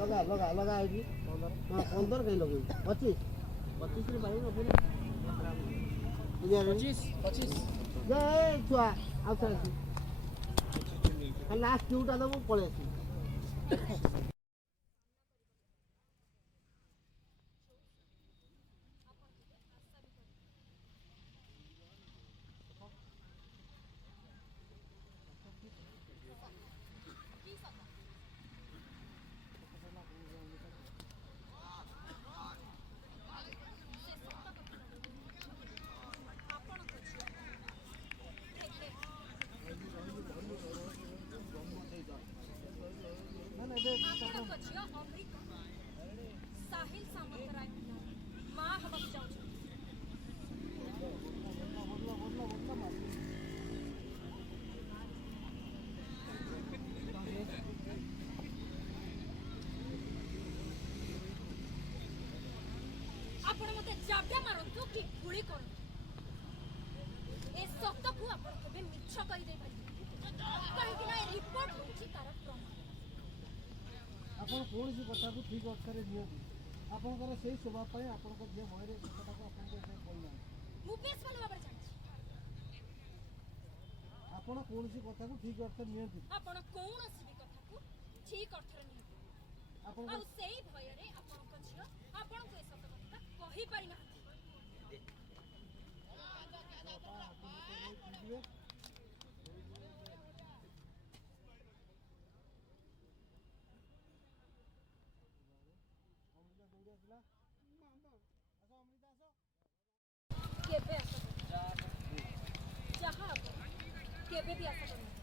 लगा लगा लगा हाँ 15 कहीं लगे 25 25 छुआ लास्ट ड्यूटा तो पड़े ଆପଣଙ୍କ ଝିଅ ଅମୃତା ସାହିଲ ସାମନ୍ତରାୟ ମା ହେବାକୁ ଯାଉଛନ୍ତି। ଆପଣ ମତେ ଜାବ୍ୟା ମାରନ୍ତୁ କି ଗୁଳି କରନ୍ତୁ ଏ ସତକୁ ଆପଣ କେବେ ମିଛ କରିଦେଇପାରିବେ କାହିଁକି ନା ଏ ରିପୋର୍ଟ ହେଉଛି ତାର ପ୍ରମାଣ। ଆପଣ କୌଣସି କଥାକୁ ଠିକ୍ ଅର୍ଥରେ ନିଅନ୍ତି ଆପଣଙ୍କର ସେଇ ସ୍ୱଭାବ ପାଇଁ ଆପଣଙ୍କ ଝିଅ ଭୟରେ କଥାଟାକୁ ଆପଣଙ୍କୁ କହିନାହାନ୍ତି। ମୁଁ ବେଶ ଭଲ ଭାବରେ ଜାଣିଛି ଆପଣ କୌଣସି କଥାକୁ ଠିକ୍ ଅର୍ଥରେ ନିଅନ୍ତି ଆପଣ କୌଣସି ବି କଥାକୁ ଠିକ୍ ଅର୍ଥରେ ନିଅନ୍ତି ଆଉ ସେଇ ଭୟରେ ଆପଣଙ୍କ ଝିଅ ଆପଣଙ୍କୁ ଏ ସତ କଥା କହିପାରିନାହାନ୍ତି। କେବେ ଆଶା କରୁନାହାନ୍ତି ଯାହା ଆପଣ କେବେ ବି ଆଶା କରୁନାହାନ୍ତି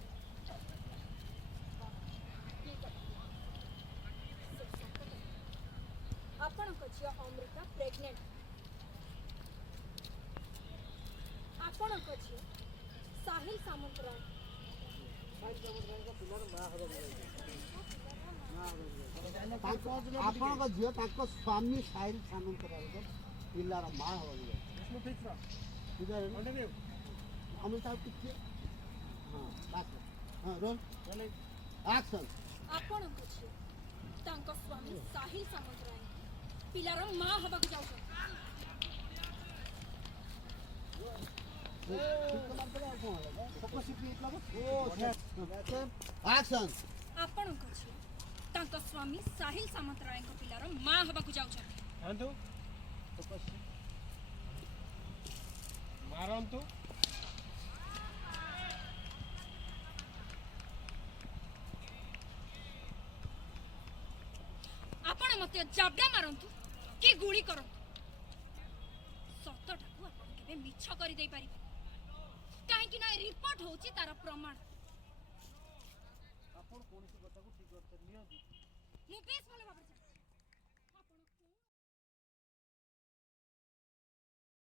ଆପଣଙ୍କ ଝିଅ ଅମୃତା ପ୍ରେଗନେଣ୍ଟ ଆପଣଙ୍କ ଝିଅ ସାହିଲ ସାମନ୍ତରାୟ ଆପଣଙ୍କ ଝିଅ ତାଙ୍କ ସ୍ୱାମୀ ସାହିଲ ସାମନ୍ତରାୟଙ୍କ ପିଲାର ମା ହେବାକୁ ଯାଉଛି। ଅମୃତା ଟିକେ ହଁ ରୋଲ୍ ଆକ୍ସନ୍। ଆପଣଙ୍କ ଝିଅ ତାଙ୍କ ସ୍ୱାମୀ ସାହିଲ ସାମନ୍ତରାୟ ପିଲାର ମା ହେବାକୁ ଯାଉଛନ୍ତି। ଆପଣଙ୍କ ଝିଅ ତାଙ୍କ ସ୍ୱାମୀ ସାହିଲ ସାମନ୍ତରାୟଙ୍କ ପିଲାର ମା ହେବାକୁ ଯାଉଛନ୍ତି। ମାରନ୍ତୁ ଆପଣ ମତେ ଜାବ୍ୟା ମାରନ୍ତୁ କି ଗୁଳି କରନ୍ତୁ ସତଟାକୁ ଆପଣ କେବେ ମିଛ କରିଦେଇ ପାରିବେ କାହିଁକି ନା ରିପୋର୍ଟ ହେଉଛି ତାର ପ୍ରମାଣ। ଆପଣ କୌଣସି କଥାକୁ ଠିକ୍ ଅର୍ଥରେ ନିଅନ୍ତି ମୁଁ ବେଶ ଭଲ ଭାବରେ